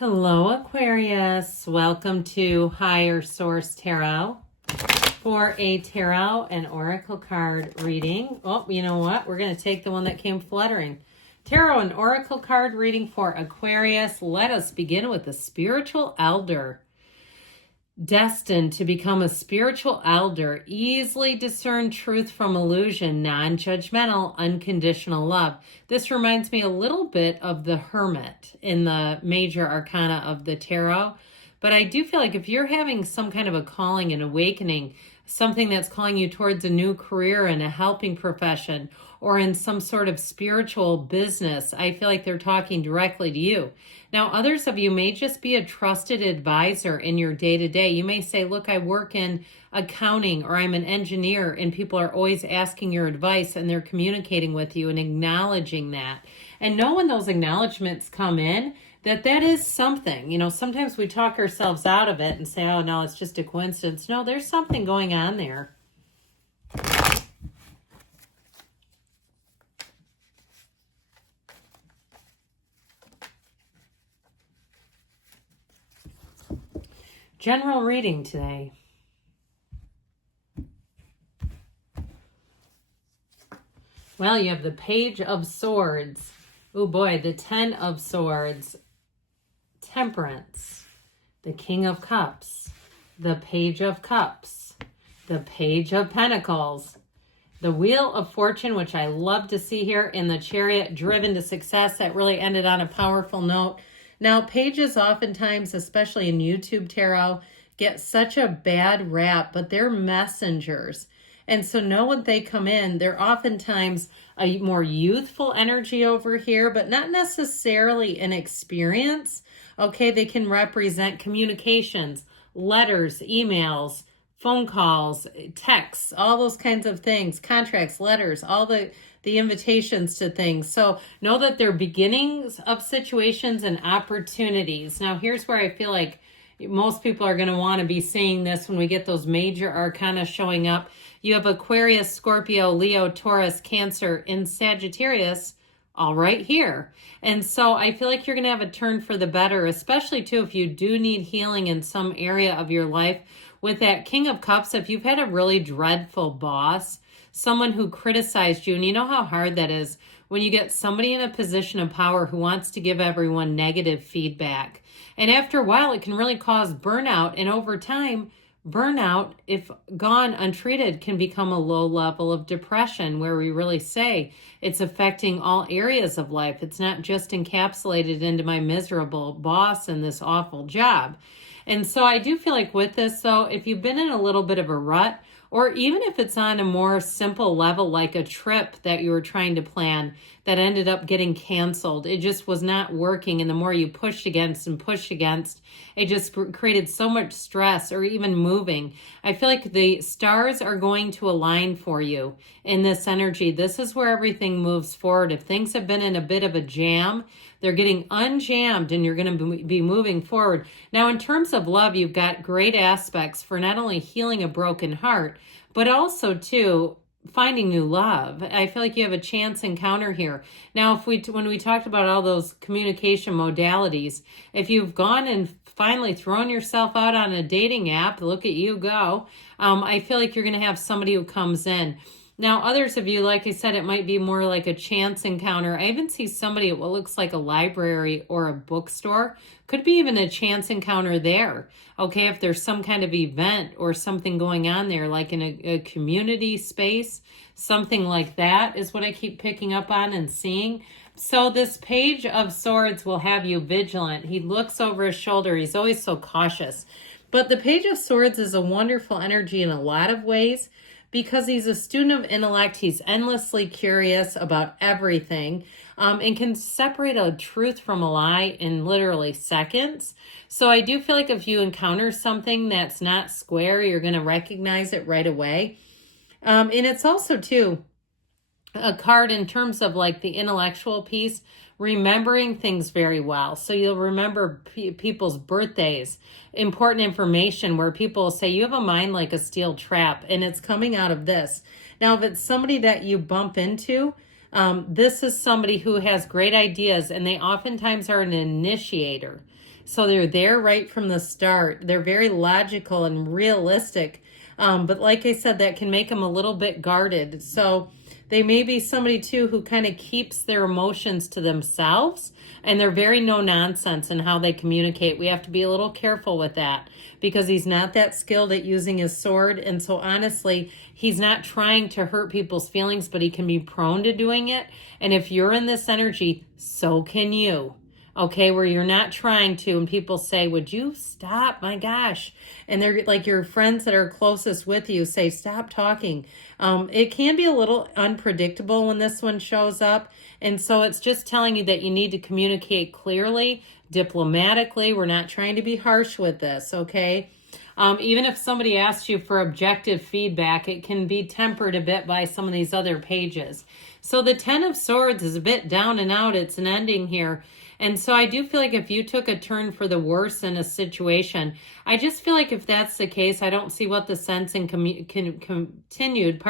Hello, Aquarius. Welcome to Higher Source Tarot for a tarot and oracle card reading. Oh, you know what? We're going to take the one that came fluttering. Tarot and oracle card reading for Aquarius. Let us begin with the spiritual elder. Destined to become a spiritual elder, easily discern truth from illusion, non-judgmental, unconditional love. This reminds me a little bit of the Hermit in the major arcana of the tarot. But I do feel like if you're having some kind of a calling and awakening, something that's calling you towards a new career in a helping profession or in some sort of spiritual business, I feel like they're talking directly to you. Now, others of you may just be a trusted advisor in your day-to-day. You may say, look, I work in accounting or I'm an engineer, and people are always asking your advice and they're communicating with you and acknowledging that. And know when those acknowledgments come in, that is something. You know, sometimes we talk ourselves out of it and say, oh, no, it's just a coincidence. No, there's something going on there. General reading today. Well, you have the Page of Swords. Oh boy, the Ten of Swords. Temperance. The King of Cups. The Page of Cups. The Page of Pentacles. The Wheel of Fortune, which I love to see here, in the Chariot, driven to success. That really ended on a powerful note. Now, pages oftentimes, especially in YouTube tarot, get such a bad rap, but they're messengers. And so know when they come in, they're oftentimes a more youthful energy over here, but not necessarily an experience. Okay, they can represent communications, letters, emails, phone calls, texts, all those kinds of things, contracts, letters, all the invitations to things. So know that they're beginnings of situations and opportunities. Now, here's where I feel like most people are going to want to be seeing this when we get those major arcana showing up. You have Aquarius, Scorpio, Leo, Taurus, Cancer, and Sagittarius all right here. And so I feel like you're going to have a turn for the better, especially too if you do need healing in some area of your life. With that King of Cups, if you've had a really dreadful boss, someone who criticized you, and you know how hard that is when you get somebody in a position of power who wants to give everyone negative feedback. And after a while, it can really cause burnout. And over time, burnout, if gone untreated, can become a low level of depression where we really say it's affecting all areas of life. It's not just encapsulated into my miserable boss and this awful job. And so I do feel like with this, though, if you've been in a little bit of a rut, or even if it's on a more simple level, like a trip that you were trying to plan that ended up getting canceled, it just was not working. And the more you pushed against, it just created so much stress, or even moving. I feel like the stars are going to align for you in this energy. This is where everything moves forward. If things have been in a bit of a jam, they're getting unjammed and you're going to be moving forward. Now, in terms of love, you've got great aspects for not only healing a broken heart, but also, too, finding new love. I feel like you have a chance encounter here. Now, when we talked about all those communication modalities, if you've gone and finally thrown yourself out on a dating app, look at you go. I feel like you're going to have somebody who comes in. Now, others of you, like I said, it might be more like a chance encounter. I even see somebody at what looks like a library or a bookstore. Could be even a chance encounter there. Okay, if there's some kind of event or something going on there, like in a community space, something like that is what I keep picking up on and seeing. So this Page of Swords will have you vigilant. He looks over his shoulder. He's always so cautious. But the Page of Swords is a wonderful energy in a lot of ways, because he's a student of intellect. He's endlessly curious about everything, and can separate a truth from a lie in literally seconds. So I do feel like if you encounter something that's not square, you're going to recognize it right away. And it's also, too, a card in terms of like the intellectual piece, remembering things very well. So you'll remember people's birthdays, important information where people say you have a mind like a steel trap, and it's coming out of this. Now, if it's somebody that you bump into, This is somebody who has great ideas, and they oftentimes are an initiator. So they're there right from the start. They're very logical and realistic. But like I said, that can make them a little bit guarded. So they may be somebody too who kind of keeps their emotions to themselves, and they're very no nonsense in how they communicate. We have to be a little careful with that because he's not that skilled at using his sword. And so honestly, he's not trying to hurt people's feelings, but he can be prone to doing it. And if you're in this energy, so can you. Okay, where you're not trying to, and people say, would you stop? My gosh. And they're like your friends that are closest with you say, stop talking. It can be a little unpredictable when this one shows up. And so it's just telling you that you need to communicate clearly, diplomatically. We're not trying to be harsh with this, okay? Even if somebody asks you for objective feedback, it can be tempered a bit by some of these other pages. So the 10 of Swords is a bit down and out. It's an ending here. And so I do feel like if you took a turn for the worse in a situation, I just feel like if that's the case, I don't see what the sense in continued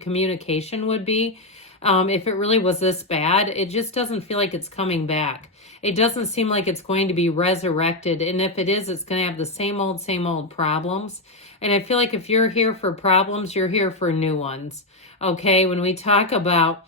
communication would be. If it really was this bad, it just doesn't feel like it's coming back. It doesn't seem like it's going to be resurrected. And if it is, it's going to have the same old problems. And I feel like if you're here for problems, you're here for new ones. Okay, when we talk about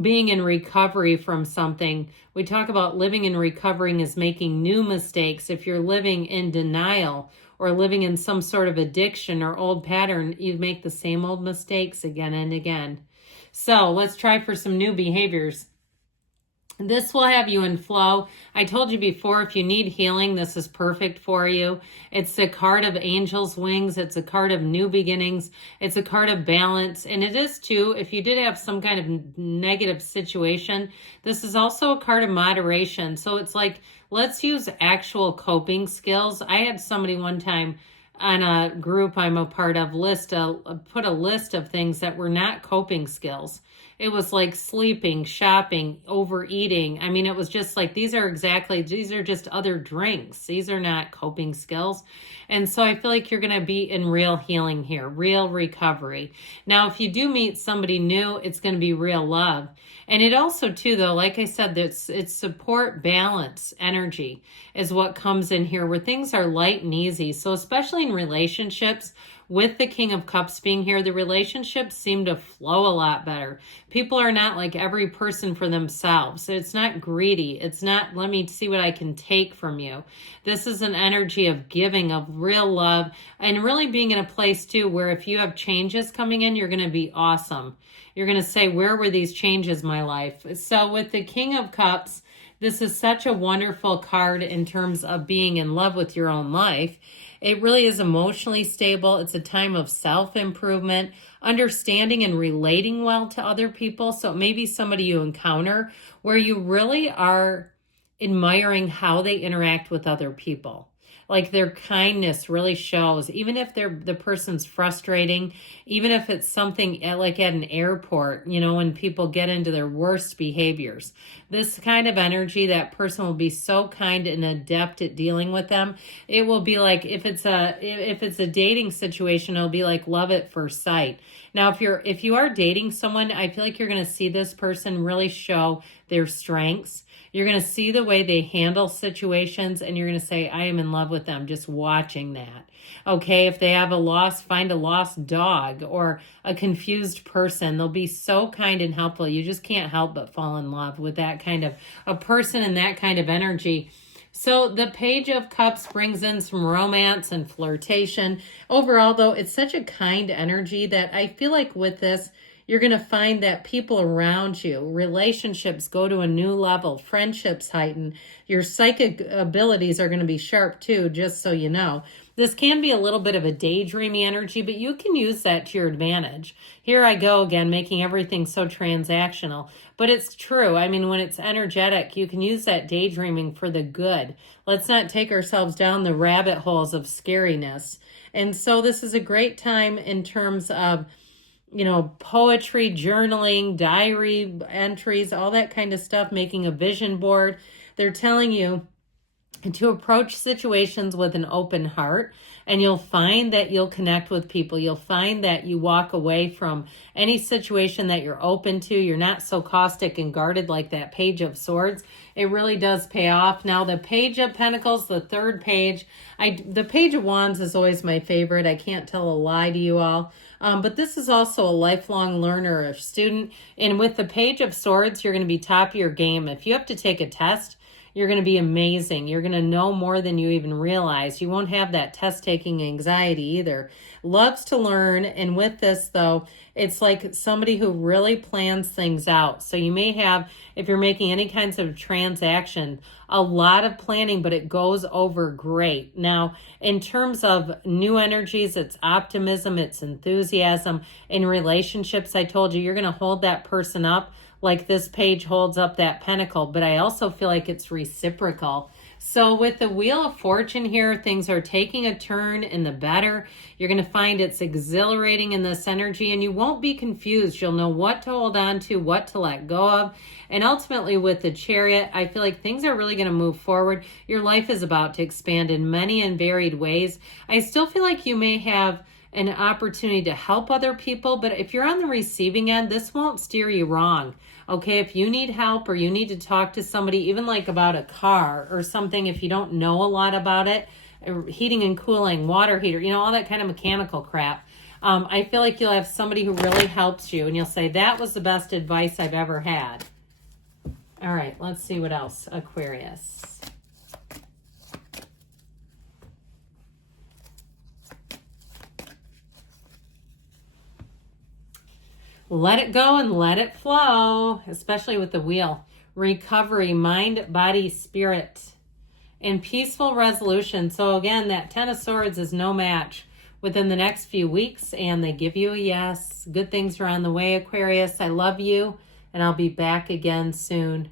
being in recovery from something, we talk about living and recovering as making new mistakes. If you're living in denial or living in some sort of addiction or old pattern, you make the same old mistakes again and again. So let's try for some new behaviors. This will have you in flow. I told you before, if you need healing, this is perfect for you. It's the card of angel's wings. It's a card of new beginnings. It's a card of balance. And it is too, if you did have some kind of negative situation, this is also a card of moderation. So it's like, let's use actual coping skills. I had somebody one time on a group I'm a part of put a list of things that were not coping skills. It was like sleeping, shopping, overeating. I mean, it was just like, these are just other drinks. These are not coping skills. And so I feel like you're going to be in real healing here, real recovery. Now, if you do meet somebody new, it's going to be real love. And it also too, though, like I said, it's support, balance, energy is what comes in here where things are light and easy. So especially in relationships, with the King of Cups being here, the relationships seem to flow a lot better. People are not like every person for themselves. It's not greedy. It's not, let me see what I can take from you. This is an energy of giving, of real love, and really being in a place too where if you have changes coming in, you're going to be awesome. You're going to say, where were these changes in my life? So with the King of Cups, this is such a wonderful card in terms of being in love with your own life. It really is emotionally stable. It's a time of self-improvement, understanding and relating well to other people. So it may be somebody you encounter where you really are admiring how they interact with other people. Like their kindness really shows, even if the person's frustrating, even if it's something like at an airport, you know, when people get into their worst behaviors. This kind of energy, that person will be so kind and adept at dealing with them. It will be like, if it's a dating situation, it'll be like love at first sight. Now, if you are dating someone, I feel like you're going to see this person really show their strengths. You're going to see the way they handle situations, and you're going to say, I am in love with them, just watching that. Okay, if they have find a lost dog or a confused person, they'll be so kind and helpful. You just can't help but fall in love with that kind of a person and that kind of energy. So the Page of Cups brings in some romance and flirtation. Overall, though, it's such a kind energy that I feel like with this, you're going to find that people around you, relationships go to a new level, friendships heighten. Your psychic abilities are going to be sharp too, just so you know. This can be a little bit of a daydreamy energy, but you can use that to your advantage. Here I go again, making everything so transactional. But it's true. I mean, when it's energetic, you can use that daydreaming for the good. Let's not take ourselves down the rabbit holes of scariness. And so this is a great time in terms of, you know, poetry, journaling, diary entries, all that kind of stuff, making a vision board. They're telling you and to approach situations with an open heart. And you'll find that you'll connect with people. You'll find that you walk away from any situation that you're open to. You're not so caustic and guarded like that Page of Swords. It really does pay off. Now, the Page of Pentacles, the third page, the Page of Wands is always my favorite. I can't tell a lie to you all. But this is also a lifelong learner or student. And with the Page of Swords, you're going to be top of your game. If you have to take a test, you're going to be amazing. You're going to know more than you even realize. You won't have that test-taking anxiety either. Loves to learn. And with this, though, it's like somebody who really plans things out. So you may have, if you're making any kinds of transaction, a lot of planning, but it goes over great. Now, in terms of new energies, it's optimism, it's enthusiasm. In relationships, I told you, you're going to hold that person up like this page holds up that pentacle, but I also feel like it's reciprocal. So with the Wheel of Fortune here, things are taking a turn in the better. You're going to find it's exhilarating in this energy, and you won't be confused. You'll know what to hold on to, what to let go of. And ultimately with the Chariot, I feel like things are really going to move forward. Your life is about to expand in many and varied ways. I still feel like you may have an opportunity to help other people, but if you're on the receiving end, this won't steer you wrong. Okay, if you need help or you need to talk to somebody, even like about a car or something, if you don't know a lot about it, heating and cooling, water heater, you know, all that kind of mechanical crap, I feel like you'll have somebody who really helps you and you'll say, that was the best advice I've ever had. All right, let's see what else, Aquarius. Let it go and let it flow, especially with the wheel. Recovery, mind, body, spirit, and peaceful resolution. So again, that Ten of Swords is no match within the next few weeks, and they give you a yes. Good things are on the way, Aquarius. I love you, and I'll be back again soon.